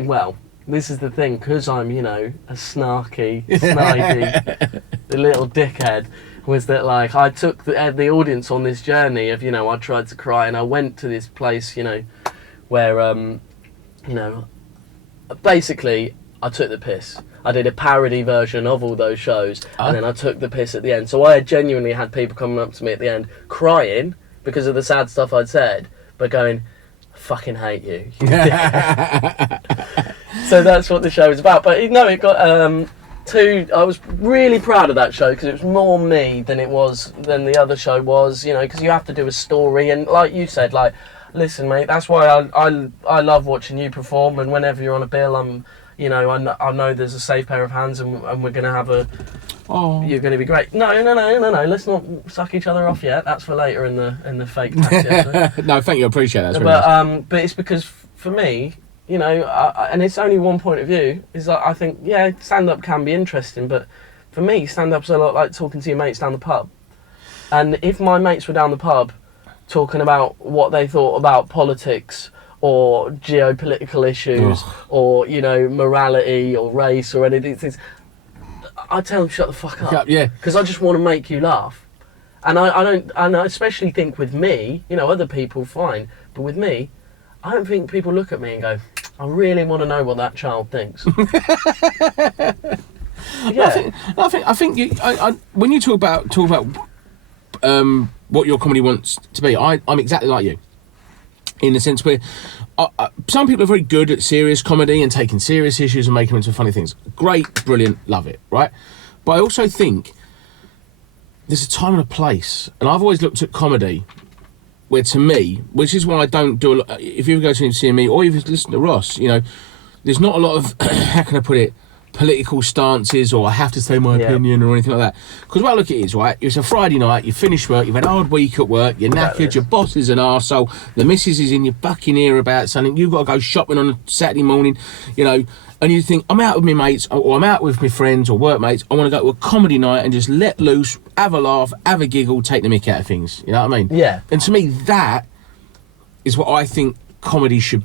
well, this is the thing, because I'm, you know, a snarky, snidey, the little dickhead, was that like I took the audience on this journey of, you know, I tried to cry and I went to this place, you know, where, you know, basically I took the piss. I did a parody version of all those shows and then I took the piss at the end. So I genuinely had people coming up to me at the end crying because of the sad stuff I'd said, but going, I fucking hate you. So that's what the show was about. But no, it got I was really proud of that show because it was more me than the other show was, you know, because you have to do a story, and like you said, like, listen, mate, that's why I love watching you perform, and whenever you're on a bill, I'm, you know, I know there's a safe pair of hands, and we're gonna have a. Oh. You're gonna be great. No. Let's not suck each other off yet. That's for later in the fake taxi. No, thank you. I appreciate that. That's really nice. But it's because for me, you know, and it's only one point of view. Is that I think stand up can be interesting, but for me, stand up's a lot like talking to your mates down the pub. And if my mates were down the pub talking about what they thought about politics or geopolitical issues or, you know, morality or race or any of these things, I tell them shut the fuck up. Yeah. Because I just want to make you laugh. And I don't, and I especially think with me, you know, other people fine, but with me, I don't think people look at me and go, I really want to know what that child thinks. Yeah. I think you, when you talk about what your comedy wants to be, I'm exactly like you, in the sense where some people are very good at serious comedy and taking serious issues and making them into funny things. Great, brilliant, love it, right? But I also think there's a time and a place, and I've always looked at comedy where, to me, which is why I don't do a lot. If you ever go to see me or you listen to Ross, you know, there's not a lot of how can I put it, political stances or I have to say my opinion or anything like that. Because what I look at it is, right, it's a Friday night, you finish work, you've had a hard week at work, you're knackered, your boss is an arsehole, the missus is in your fucking ear about something, you've got to go shopping on a Saturday morning, you know, and you think, I'm out with my mates or I'm out with my friends or workmates, I want to go to a comedy night and just let loose, have a laugh, have a giggle, take the mick out of things. You know what I mean? Yeah. And to me, that is what I think comedy should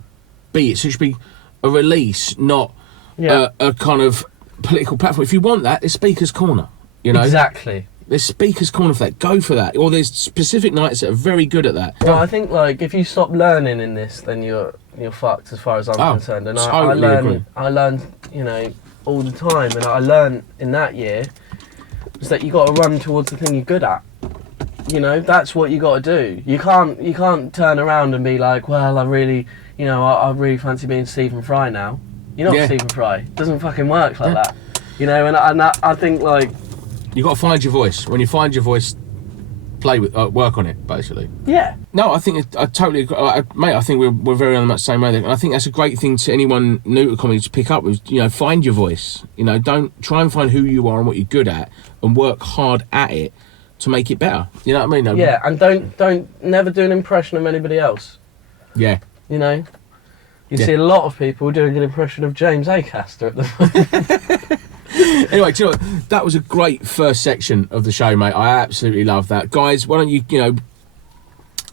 be. It should be a release, not a kind of political platform. If you want that, there's Speaker's Corner, you know? Exactly. There's Speaker's Corner for that. Go for that. Or there's specific nights that are very good at that. Well, I think, like, if you stop learning in this, then you're fucked as far as I'm concerned. And totally I learned, you know, all the time. And I learned in that year was that you got to run towards the thing you're good at. You know, that's what you got to do. You can't turn around and be like, well, I really fancy being Stephen Fry now. You're not Stephen Fry. It doesn't fucking work like that. You know, and I think, like, you got to find your voice. When you find your voice, play with, work on it, basically. Yeah. No, I think I totally agree. Mate, I think we're very on that same way. And I think that's a great thing to anyone new to comedy to pick up. Is, you know, find your voice. You know, don't try and find who you are and what you're good at, and work hard at it to make it better. You know what I mean? Yeah, and don't never do an impression of anybody else. Yeah. You know, you see a lot of people doing an impression of James Acaster at the moment. Anyway, do you know what? That was a great first section of the show, mate. I absolutely love that. Guys, why don't you know,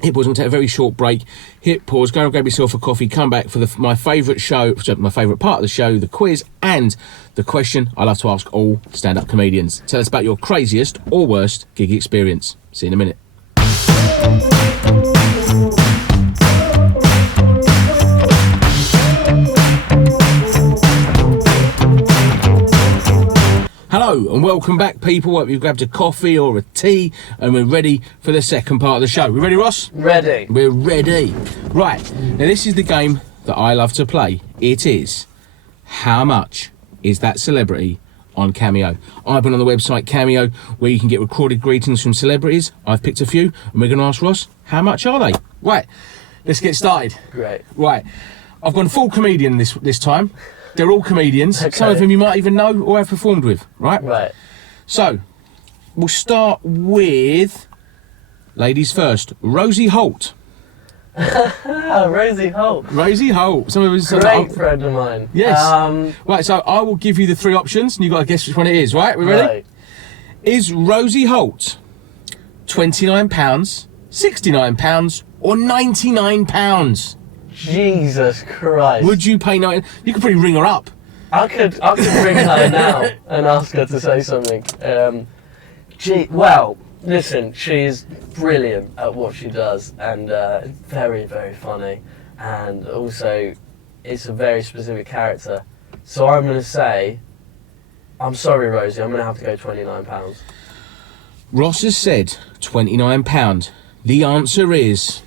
hit pause and take a very short break. Hit pause, go and grab yourself a coffee, come back for my favourite show, my favourite part of the show, the quiz and the question I love to ask all stand-up comedians. Tell us about your craziest or worst gig experience. See you in a minute. Hello Hello and welcome back, people. Hope you've grabbed a coffee or a tea and we're ready for the second part of the show. We ready, Ross? Ready. We're ready. Right, now this is the game that I love to play. It is, how much is that celebrity on Cameo? I've been on the website Cameo where you can get recorded greetings from celebrities. I've picked a few and we're going to ask Ross, how much are they? Right, let's get started. Great. Right, I've gone full comedian this time. They're all comedians. Okay. Some of them you might even know or have performed with, right? Right. So, we'll start with, ladies first, Rosie Holt. Rosie Holt. Rosie Holt. Some of us. Great friend of mine. Yes. Right, so I will give you the three options and you've got to guess which one it is, right? We ready? Right. Is Rosie Holt £29, £69 or £99? Jesus Christ. Would you pay nine? You could probably ring her up. I could ring her now and ask her to say something. Well, listen, she's brilliant at what she does and very, very funny. And also, it's a very specific character. So I'm going to say, I'm sorry, Rosie, I'm going to have to go £29. Ross has said £29. The answer is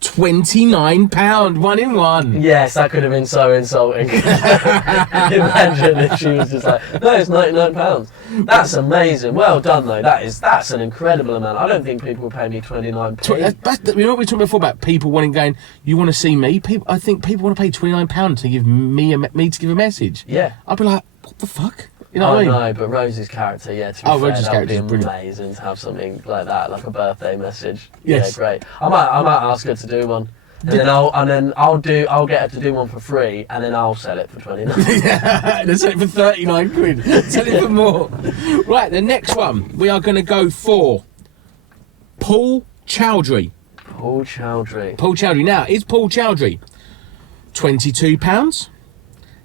£29. 1 in 1. Yes, that could have been so insulting. Imagine if she was just like, no, it's £99. That's amazing. Well done, though. That's an incredible amount. I don't think people would pay me 29p. You know what we talked before about people going, you want to see me? I think people want to pay £29 to give me to give a message. Yeah. I'd be like, what the fuck? You know what I mean? No, but Rosie's character, yeah, to be fair, Rosie's that would be character's brilliant. amazing to have something like that, like a birthday message. Yes. Yeah, great. I might ask her to do one. And then I'll get her to do one for free, and then I'll sell it for 29. Yeah, they sell it for 39 quid. Sell it for more. Right, the next one, we are going to go for Paul Chowdhury. Paul Chowdhury. Paul Chowdhury. Now, is Paul Chowdhury £22,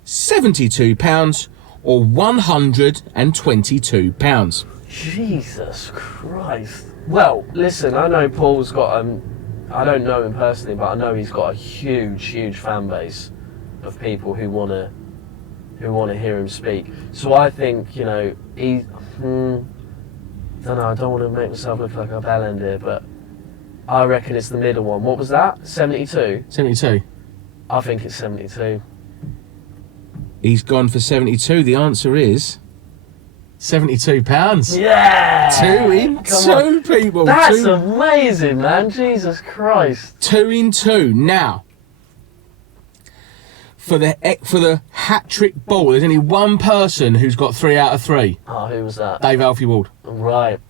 £72 or £122? Jesus Christ. Well, listen, I know Paul's got I don't know him personally, but I know he's got a huge fan base of people who wanna hear him speak. So I think, you know, I don't want to make myself look like a bellend here, but I reckon it's the middle one. What was that? 72? 72. I think it's 72. He's gone for 72. The answer is £72. Yeah! 2 in Come 2, on. people. That's 2, amazing, man. Jesus Christ. 2 in 2. Now, for the hat-trick ball, there's only one person who's got 3 out of 3. Oh, who was that? Dave Alfie Ward. Right.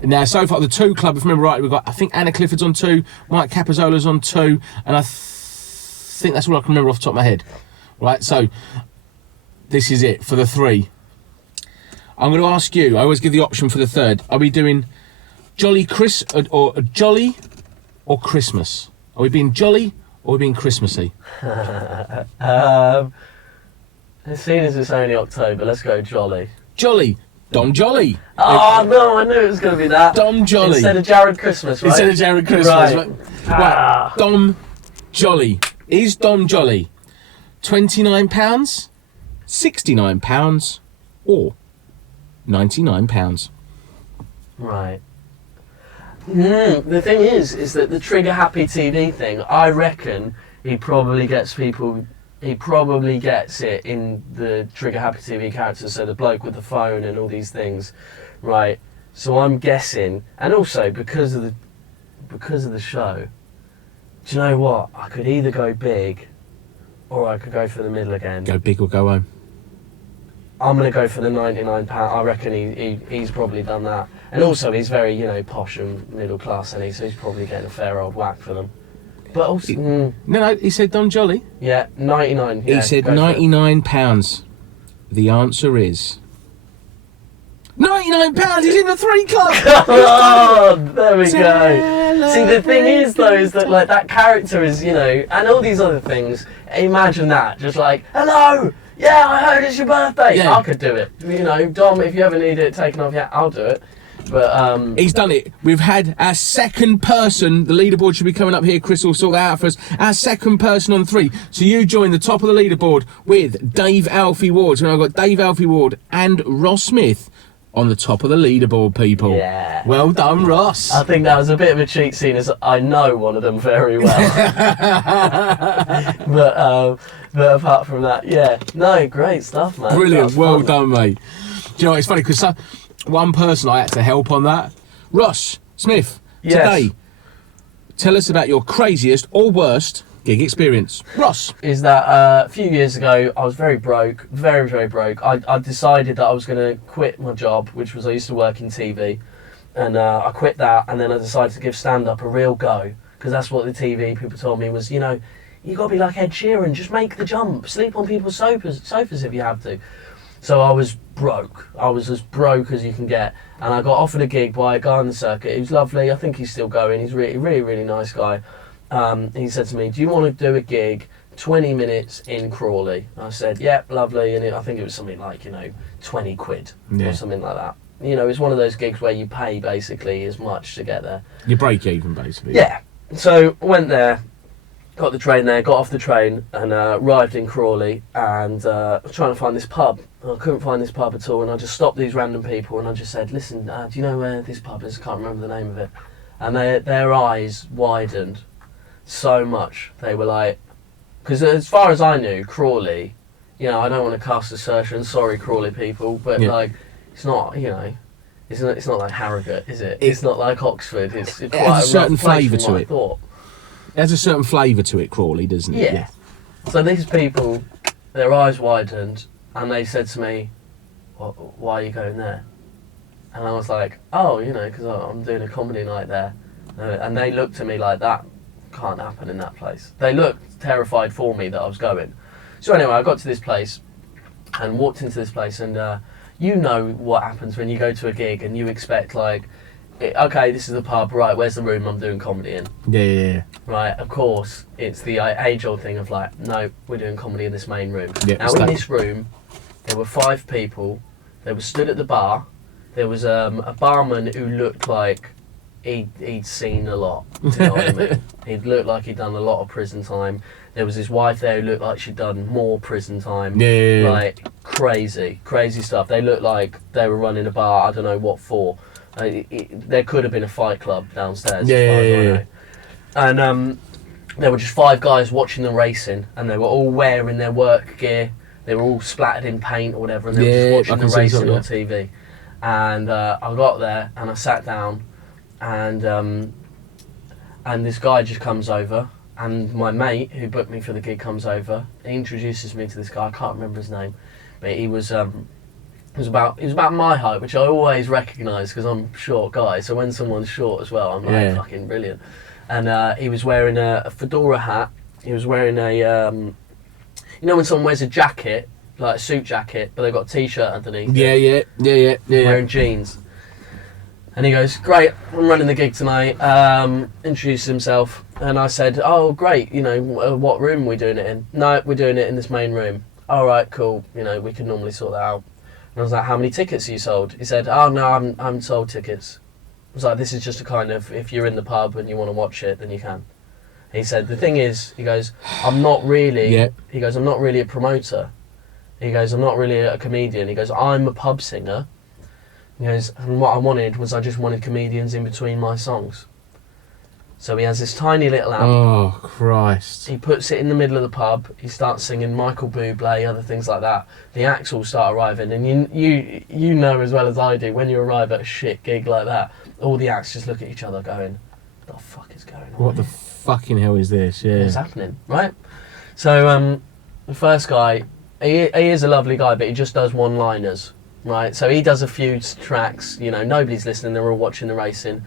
Now, so far, the 2 club, if I remember right, we've got, I think Anna Clifford's on 2, Mike Capozzola's on 2, and I think that's all I can remember off the top of my head. Right, so this is it for the 3. I'm going to ask you, I always give the option for the 3rd. Are we doing Jolly or Jolly or Christmas? Are we being jolly or are we being Christmassy? Seeing as it's only October, let's go jolly. Jolly. Dom Jolly. Oh, no, I knew it was going to be that. Dom Jolly. Instead of Jared Christmas, right? Instead of Jared Christmas. Right. Dom Jolly. Is Dom Jolly £29, £69 or £99? Right. The thing is that the Trigger Happy TV thing, I reckon he probably gets it in the Trigger Happy TV characters, so the bloke with the phone and all these things, right? So I'm guessing, and also because of the show, do you know what? I could either go big, or I could go for the middle again. Go big or go home. I'm going to go for the £99. I reckon he's probably done that. And also, he's very, posh and middle class, and so he's probably getting a fair old whack for them. But also... No, he said Dom Jolly. Yeah, 99. Yeah, he said £99. The answer is... £99! He's in the 3 club! Oh, there we go. See, the thing is, though, is that, like, that character is, and all these other things, imagine that, just like, hello! Yeah, I heard it's your birthday. Yeah. I could do it. Dom, if you ever need it taken off, yeah, I'll do it. But he's done it. We've had our second person. The leaderboard should be coming up here. Chris will sort that out for us. Our second person on 3. So you join the top of the leaderboard with Dave Alfie Ward. So I've got Dave Alfie Ward and Ross Smith on the top of the leaderboard, people. Yeah. Well done, Ross. I think that was a bit of a cheat scene, as I know one of them very well. But apart from that, yeah. No, great stuff, man. Brilliant. Well done, mate. Do you know what, it's funny because one person I had to help on that. Ross Smith, today, tell us about your craziest or worst gig experience. Ross. Is that a few years ago, I was very broke, very, very broke. I decided that I was going to quit my job, which was I used to work in TV. And I quit that, and then I decided to give stand-up a real go. Because that's what the TV people told me was, you know, you got to be like Ed Sheeran, just make the jump. Sleep on people's sofas if you have to. So I was broke. I was as broke as you can get. And I got offered a gig by a guy on the circuit. He was lovely. I think he's still going. He's really, really, really nice guy. He said to me, do you want to do a gig 20 minutes in Crawley? I said, yep, lovely. And I think it was something like, 20 quid or something like that. It's one of those gigs where you pay basically as much to get there. You break even basically. Yeah. So went there, got the train there, got off the train and arrived in Crawley and was trying to find this pub. I couldn't find this pub at all, and I just stopped these random people and I just said, listen, do you know where this pub is? I can't remember the name of it. And their eyes widened so much. They were like, because as far as I knew, Crawley, I don't want to cast assertion, sorry Crawley people, but it's not, it's not like Harrogate, is it? It's not like Oxford. It's it quite has a certain flavour to it. Thought. It has a certain flavour to it, Crawley, doesn't it? Yeah. So these people, their eyes widened, and they said to me, why are you going there? And I was like, oh, because I'm doing a comedy night there. And they looked at me like, that can't happen in that place. They looked terrified for me that I was going. So anyway, I got to this place and walked into this place, and you know what happens when you go to a gig and you expect okay, this is the pub, right, where's the room I'm doing comedy in? Yeah. Right, of course, it's the age-old thing of no, we're doing comedy in this main room. Yeah, now in this room, there were 5 people, they were stood at the bar, there was a barman who looked like he'd seen a lot, do you know what I mean? He'd looked like he'd done a lot of prison time. There was his wife there who looked like she'd done more prison time. Yeah. Crazy stuff. They looked like they were running a bar, I don't know what for. There could have been a fight club downstairs, as far as I know. And there were just 5 guys watching the racing, and they were all wearing their work gear. They were all splattered in paint or whatever, and they were just watching the racing on TV. And I got there, and I sat down, and this guy just comes over, and my mate who booked me for the gig comes over. He introduces me to this guy. I can't remember his name, but he was about my height, which I always recognise because I'm a short guy. So when someone's short as well, I'm like fucking brilliant. And he was wearing a fedora hat. He was wearing a when someone wears a jacket, like a suit jacket, but they've got a t-shirt underneath. Yeah. Wearing jeans. And he goes, great, I'm running the gig tonight. Introduced himself, and I said, oh great, what room are we doing it in? No, we're doing it in this main room. All right, cool. We can normally sort that out. And I was like, how many tickets have you sold? He said, oh no, I haven't sold tickets. I was like, this is just a kind of, if you're in the pub and you want to watch it, then you can. And he said, the thing is, he goes, I'm not really a promoter. He goes, I'm not really a comedian. He goes, I'm a pub singer. He goes, and what I wanted was I just wanted comedians in between my songs. So he has this tiny little amp. Oh, Christ. He puts it in the middle of the pub. He starts singing Michael Bublé, other things like that. The acts all start arriving, and you know as well as I do, when you arrive at a shit gig like that, all the acts just look at each other going, what the fuck is going on? What the fucking hell is this? Yeah. What's happening, right? So the first guy, he is a lovely guy, but he just does one-liners, right? So he does a few tracks, nobody's listening, they're all watching the racing.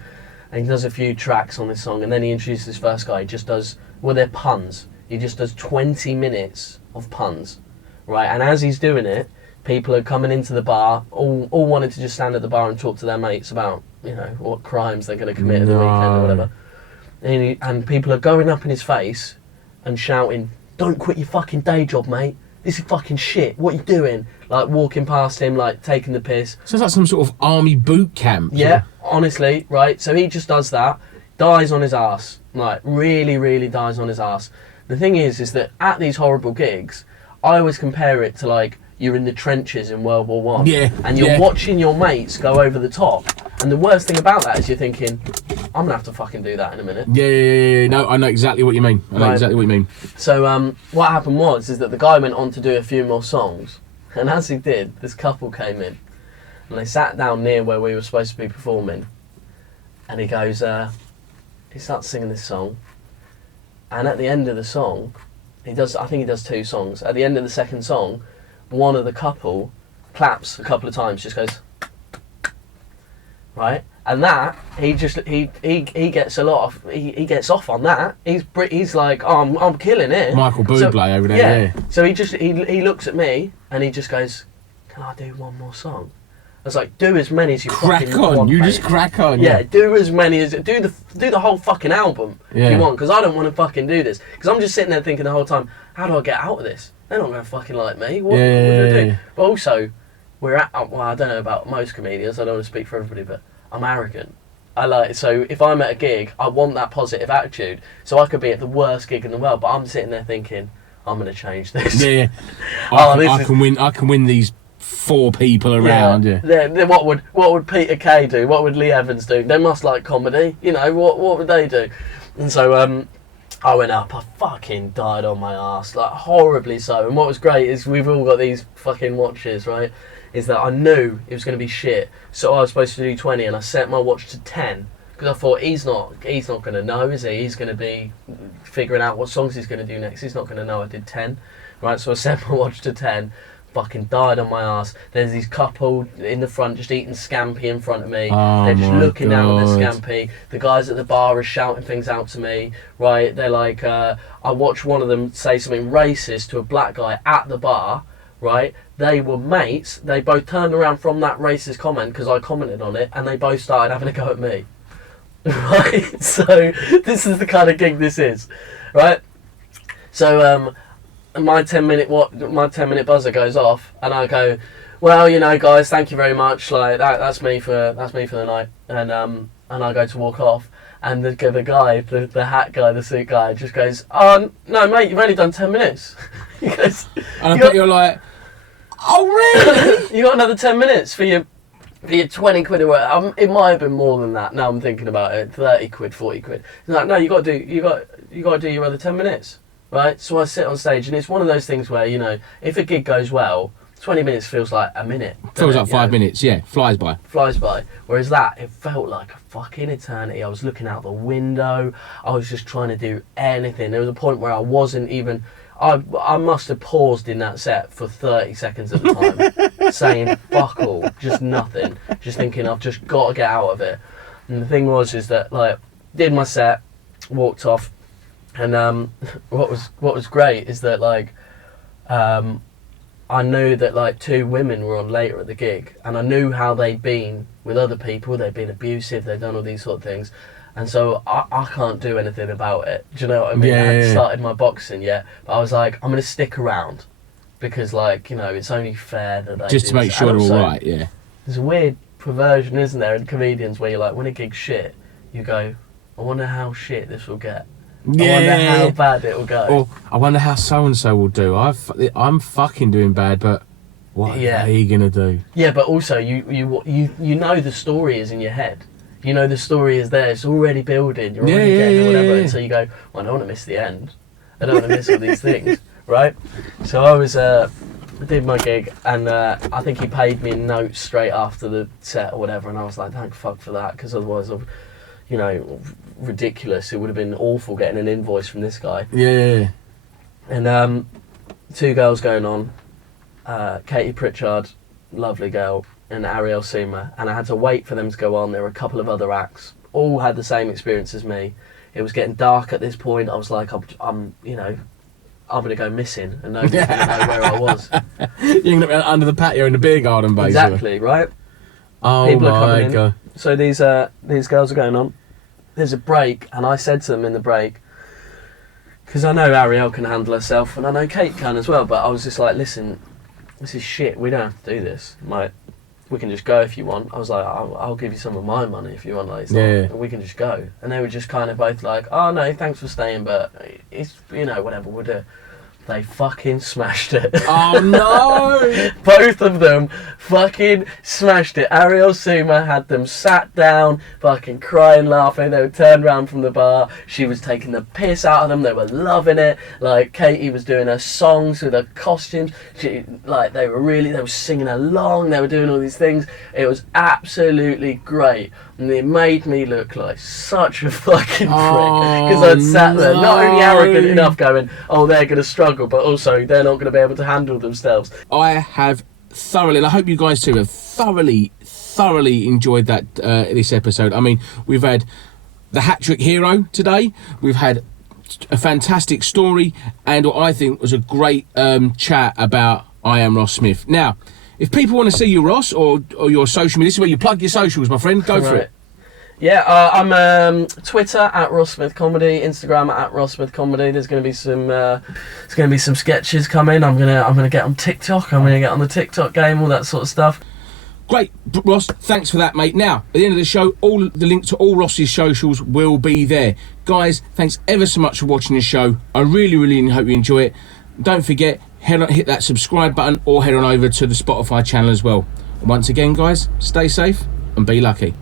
And he does a few tracks on this song, and then he introduces this first guy. He just does, they're puns. He just does 20 minutes of puns, right? And as he's doing it, people are coming into the bar, all wanted to just stand at the bar and talk to their mates about, what crimes they're going to commit at the weekend or whatever. And people are going up in his face and shouting, don't quit your fucking day job, mate. This is fucking shit. What are you doing? Like walking past him, like taking the piss. Sounds like some sort of army boot camp. Yeah, honestly, right? So he just does that, dies on his ass, like really, really dies on his ass. The thing is that at these horrible gigs, I always compare it to like you're in the trenches in World War One, and you're watching your mates go over the top. And the worst thing about that is you're thinking, I'm gonna have to fucking do that in a minute. Yeah. No, I know exactly what you mean. So what happened is that the guy went on to do a few more songs, and as he did, this couple came in, and they sat down near where we were supposed to be performing, and he goes, he starts singing this song, and at the end of the song, I think he does 2 songs. At the end of the second song, one of the couple claps a couple of times, just goes, right? And that, he gets a lot of, he gets off on that. He's like, oh, I'm killing it. Michael Bublé over there, yeah. So he looks at me and he just goes, can I do one more song? I was like, do as many as you fucking want. Just crack on. Yeah, do as many as do the whole fucking album if you want, because I don't want to fucking do this. Because I'm just sitting there thinking the whole time, how do I get out of this? They're not going to fucking like me. What do I do? But also, well, I don't know about most comedians. I don't want to speak for everybody, but I'm arrogant. So if I'm at a gig, I want that positive attitude. So I could be at the worst gig in the world, but I'm sitting there thinking, I'm going to change this. Yeah. I can win these 4 people around. Yeah. What would Peter Kay do? What would Lee Evans do? They must like comedy. You know, what would they do? And so I went up. I fucking died on my ass, like horribly so. And what was great is we've all got these fucking watches, right? Is that I knew it was going to be shit. So I was supposed to do 20, and I set my watch to 10 because I thought he's not going to know, is he? He's going to be figuring out what songs he's going to do next. He's not going to know I did 10, right? So I set my watch to 10. Fucking died on my ass. There's these couple in the front just eating scampi in front of me. They're just looking down at the scampi. The guys at the bar are shouting things out to me, right? They're like, I watched one of them say something racist to a black guy at the bar, right? They were mates. They both turned around from that racist comment because I commented on it, and they both started having a go at me. Right? So this is the kind of gig this is, right? So my 10-minute buzzer goes off, and I go, well, you know, guys, thank you very much. Like that's me for the night, and I go to walk off, and the guy, the hat guy, the suit guy, just goes, oh no, mate, you've only done 10 minutes. He goes, and I bet you're like, oh really? You got another 10 minutes for your 20 quid or whatever. It might have been more than that. Now I'm thinking about it, 30 quid, 40 quid. He's like, no, you got to do your other 10 minutes. Right, so I sit on stage, and it's one of those things where, you know, if a gig goes well, 20 minutes feels like a minute. Feels like 5 minutes, yeah, flies by. Whereas that, it felt like a fucking eternity. I was looking out the window, I was just trying to do anything. There was a point where I wasn't even, I must have paused in that set for 30 seconds at the time, saying fuck all, just nothing, just thinking I've just got to get out of it. And the thing is that, like, did my set, walked off. And what was great is that, like, I knew that, like, 2 women were on later at the gig, and I knew how they'd been with other people. They'd been abusive, they'd done all these sort of things, and so I can't do anything about it. Do you know what I mean? I hadn't started my boxing yet, but I was like, I'm going to stick around because, like, you know, it's only fair that they just to make sure they're all right. Yeah. There's a weird perversion, isn't there, in comedians where you're like, when a gig's shit, you go, I wonder how shit this will get. Yeah. I wonder how bad it will go. Or I wonder how so and so will do. I'm fucking doing bad, but what are they gonna do? Yeah, but also you know the story is in your head. You know the story is there. It's already building. You're already getting whatever. And so you go, well, I don't want to miss the end. I don't want to miss all these things, right? So I did my gig, and I think he paid me in notes straight after the set or whatever, and I was like, thank fuck for that, because otherwise you know, ridiculous. It would have been awful getting an invoice from this guy. Yeah. And 2 girls going on, Katie Pritchard, lovely girl, and Ariel Suma. And I had to wait for them to go on. There were a couple of other acts, all had the same experience as me. It was getting dark at this point. I was like, I'm going to go missing, and nobody's going to know where I was. You're going to be under the patio in the beer garden, basically. Exactly, right? Oh, People are coming my God. in. So these girls are going on. There's a break, and I said to them in the break, because I know Ariel can handle herself, and I know Kate can as well, but I was just like, listen, this is shit, we don't have to do this. Like, we can just go if you want. I was like, I'll give you some of my money if you want. Like, and we can just go. And they were just kind of both like, oh no, thanks for staying, but it's, you know, whatever, we'll do. They fucking smashed it. Oh no! Both of them fucking smashed it. Ariel Suma had them sat down, fucking crying, laughing. They were turned around from the bar. She was taking the piss out of them. They were loving it. Like, Katie was doing her songs with her costumes. They were singing along. They were doing all these things. It was absolutely great. And it made me look like such a fucking prick. Because I'd sat there, not only arrogant enough going, oh, they're going to struggle, but also they're not going to be able to handle themselves. I have thoroughly, and I hope you guys too, have thoroughly enjoyed that this episode. I mean, we've had the hat-trick hero today. We've had a fantastic story, and what I think was a great chat about I Am Ross Smith. Now, if people want to see you, Ross, or your social media, this is where you plug your socials, my friend. Go for it. Yeah, I'm Twitter at Ross Smith Comedy, Instagram at Ross Smith Comedy. There's going to be some sketches coming. I'm gonna get on TikTok. I'm gonna get on the TikTok game, all that sort of stuff. Great, Ross. Thanks for that, mate. Now, at the end of the show, all the link to all Ross's socials will be there, guys. Thanks ever so much for watching the show. I really hope you enjoy it. Don't forget, hit that subscribe button or head on over to the Spotify channel as well. And once again, guys, stay safe and be lucky.